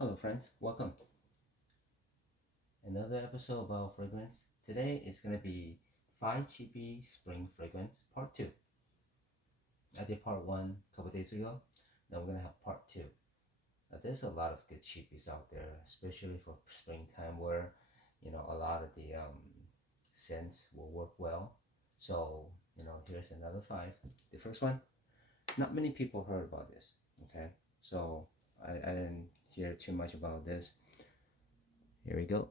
Hello friends, welcome. Another episode about fragrance. Today is gonna be 5 cheapy spring fragrance part 2. I did part 1 a couple days ago. Now we're gonna have part 2. Now there's a lot of good cheapies out there, especially for springtime where a lot of the scents will work well. So, here's another 5. The first one, not many people heard about this. Okay. So I didn't hear too much about this. Here we go.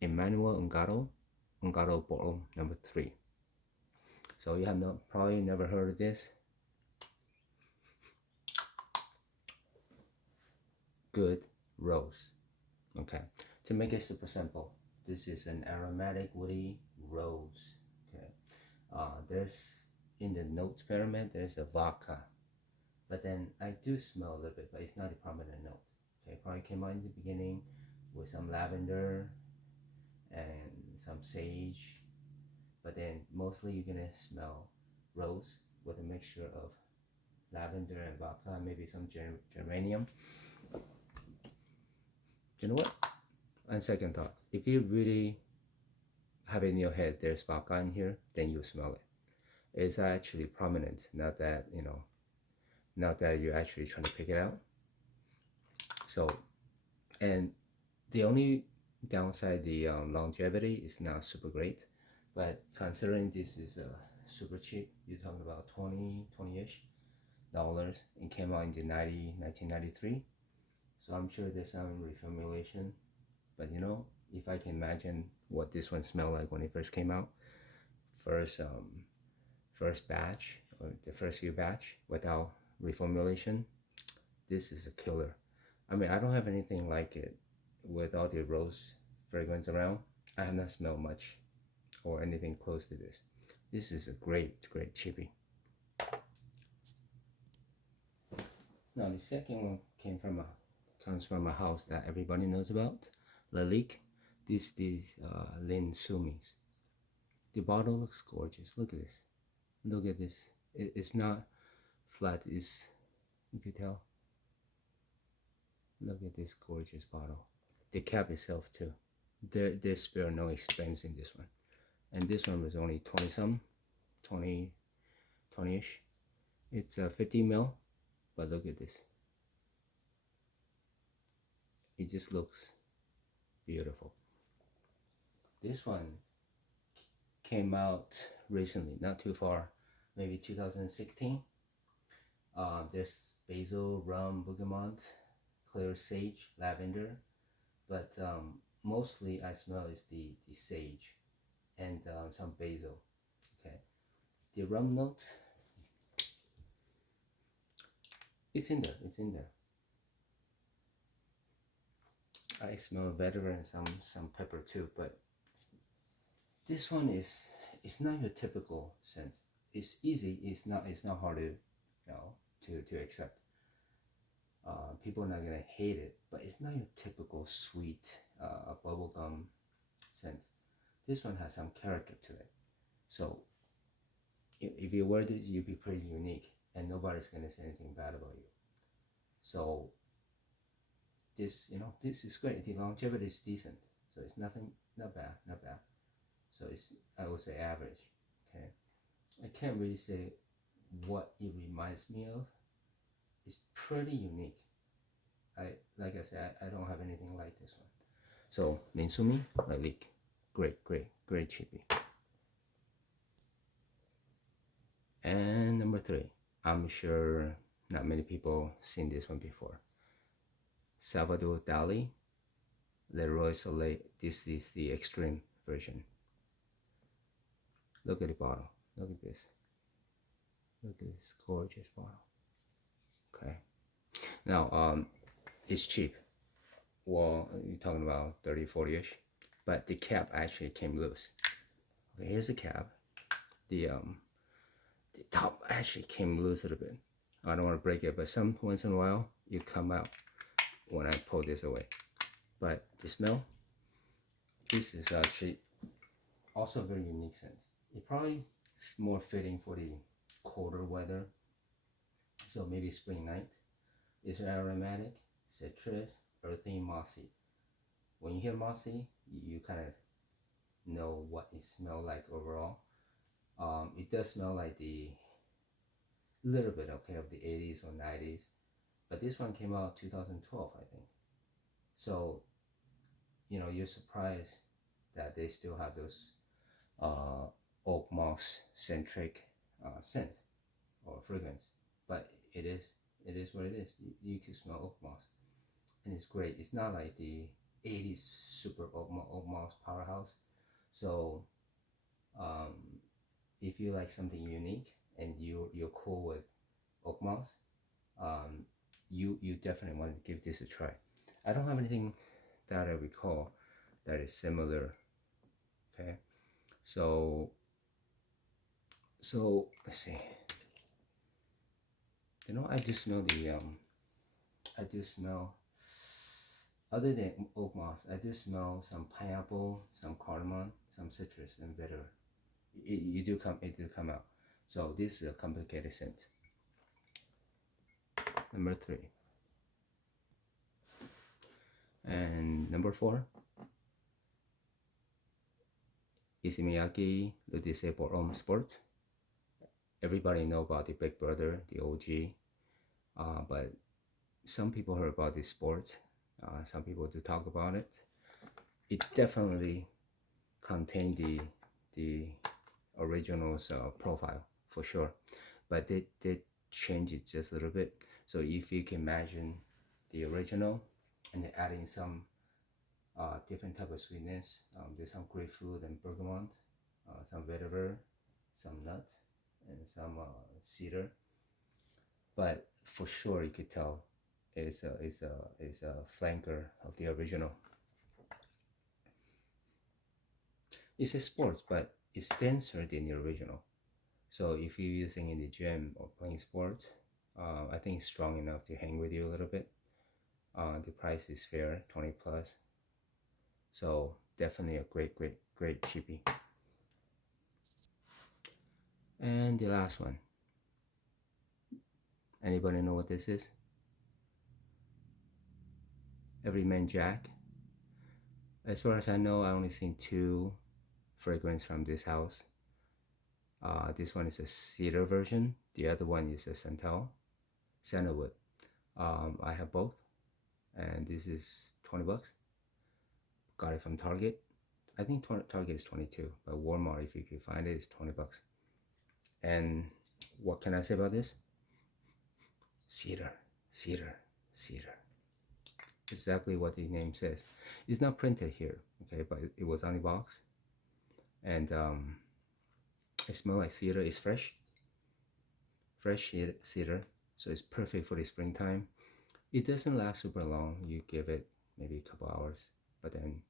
Emmanuel Ungaro bottle number 3. So you have probably never heard of this. Good rose. Okay. To make it super simple, this is an aromatic woody rose. Okay. There's in the note pyramid there's a vodka, but then I do smell a little bit, but it's not a prominent note. Okay. Probably came out in the beginning with some lavender and some sage, but then mostly you're gonna smell rose with a mixture of lavender and vodka, maybe some geranium. You know what? On second thoughts, if you really have in your head there's vodka in here, then you smell it. It's actually prominent, not that you're actually trying to pick it out. So, and the only downside, the longevity is not super great, but considering this is super cheap, you're talking about 20-ish dollars. It came out in the 1993, so I'm sure there's some reformulation, but if I can imagine what this one smelled like when it first came out, first batch or the first few batch without reformulation, this is a killer. I mean, I don't have anything like it with all the rose fragrance around. I have not smelled much or anything close to this. This is a great chippy. Now the second one comes from a house that everybody knows about, Lalique. This is Lin Zoomies. The bottle looks gorgeous. Look at this. Look at this. It's not flat. It's, you can tell. Look at this gorgeous bottle. The cap itself too. There's spare no expense in this one. And this one was only 20 some, 20-ish. It's 50 mil, but look at this. It just looks beautiful. This one came out recently, not too far, maybe 2016. There's basil, rum, bergamot, clear sage, lavender, but mostly I smell is the sage and some basil. Okay, the rum note, it's in there. I smell veteran and some pepper too, but this one is, it's not your typical scent. It's easy. It's not hard to accept. People are not gonna hate it, but it's not your typical sweet bubblegum scent. This one has some character to it. So if you wear this, you'll be pretty unique, and nobody's gonna say anything bad about you. So this is great. The longevity is decent, so it's not bad. So it's, I would say, average. Okay, I can't really say what it reminds me of. It's pretty unique. Like I said, I don't have anything like this one. So Lin Zoomies, Lalique, great chippy. And number 3, I'm sure not many people seen this one before. Salvador Dali, Le Roy Soleil. This is the extreme version. Look at the bottle. Look at this. Look at this gorgeous bottle. Okay. Now, it's cheap. Well, you're talking about 30, 40-ish. But the cap actually came loose. Okay, here's the cap. The top actually came loose a little bit. I don't want to break it, but once in a while, it come out when I pull this away. But the smell, this is actually also a very unique scent. It probably more fitting for the colder weather. So maybe spring night. It's aromatic, citrus, earthy, mossy. When you hear mossy, you kind of know what it smells like overall. It does smell like the little bit, okay, of the 80s or 90s, but this one came out 2012, I think. So you're surprised that they still have those uh, oak moss centric scent or fragrance, but it is what it is. You can smell oak moss, and it's great. It's not like the 80s super oak moss powerhouse. So um, if you like something unique and you're cool with oak moss, um, you definitely want to give this a try. I don't have anything that I recall that is similar. Okay, so let's see. I do smell I do smell, other than oak moss, I do smell some pineapple, some cardamom, some citrus, and vetiver. It do come out. So this is a complicated scent. Number 3. And number 4, Izumiyaki, Le Dessert pour Homme Sport. Everybody know about the Big Brother, the OG, but some people heard about this sport. Some people do talk about it. It definitely contained the original's profile for sure, but they did change it just a little bit. So if you can imagine the original and then adding some different type of sweetness, there's some grapefruit and bergamot, some vetiver, some nuts, and some cedar. But for sure, you could tell it's a flanker of the original. It's a sports, but it's denser than the original. So if you're using in the gym or playing sports, I think it's strong enough to hang with you a little bit. The price is fair, 20 plus. So definitely a great cheapie. And the last one. Anybody know what this is? Everyman Jack. As far as I know, I only seen 2 fragrance from this house. This one is a cedar version. The other one is a sandalwood. I have both, and this is 20 bucks. Got it from Target. I think Target is 22, but Walmart, if you can find it, is 20 bucks. And what can I say about this? Cedar, cedar, cedar. Exactly what the name says. It's not printed here, okay, but it was on the box. And it smells like cedar. It's fresh cedar, so it's perfect for the springtime. It doesn't last super long. You give it maybe a couple hours, but then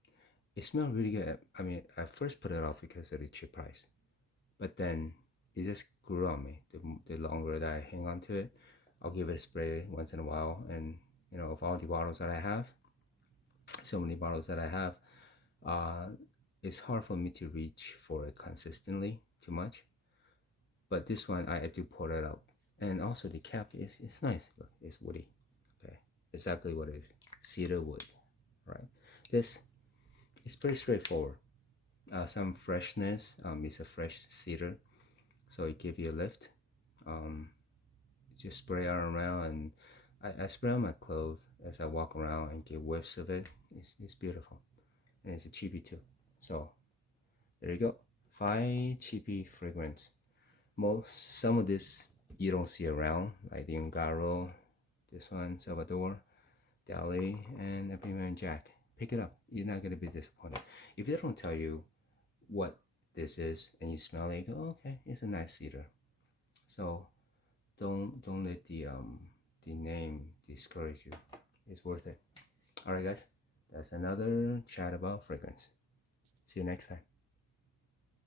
it smells really good. I mean, I first put it off because of the cheap price, but then it just grew on me. The longer that I hang on to it, I'll give it a spray once in a while. And of all the bottles that I have, so many bottles that I have, it's hard for me to reach for it consistently too much. But this one, I do pour it up. And also the cap is nice. Look, it's woody. Okay, exactly what it is. Cedar wood, right? This is pretty straightforward. Some freshness. It's a fresh cedar, so it gives you a lift. Just spray it around, and I spray on my clothes as I walk around and get whiffs of it. It's beautiful, and it's a cheapie too. So there you go. 5 cheapie fragrance. Some of this you don't see around, like the Ungaro, this one, Salvador, Dali, and Emmanuel Jack. Pick it up. You're not gonna be disappointed. If they don't tell you what this is and you smell it, you go, oh, okay, it's a nice cedar. So don't let the name discourage you. It's worth it. All right, guys. That's another chat about fragrance. See you next time.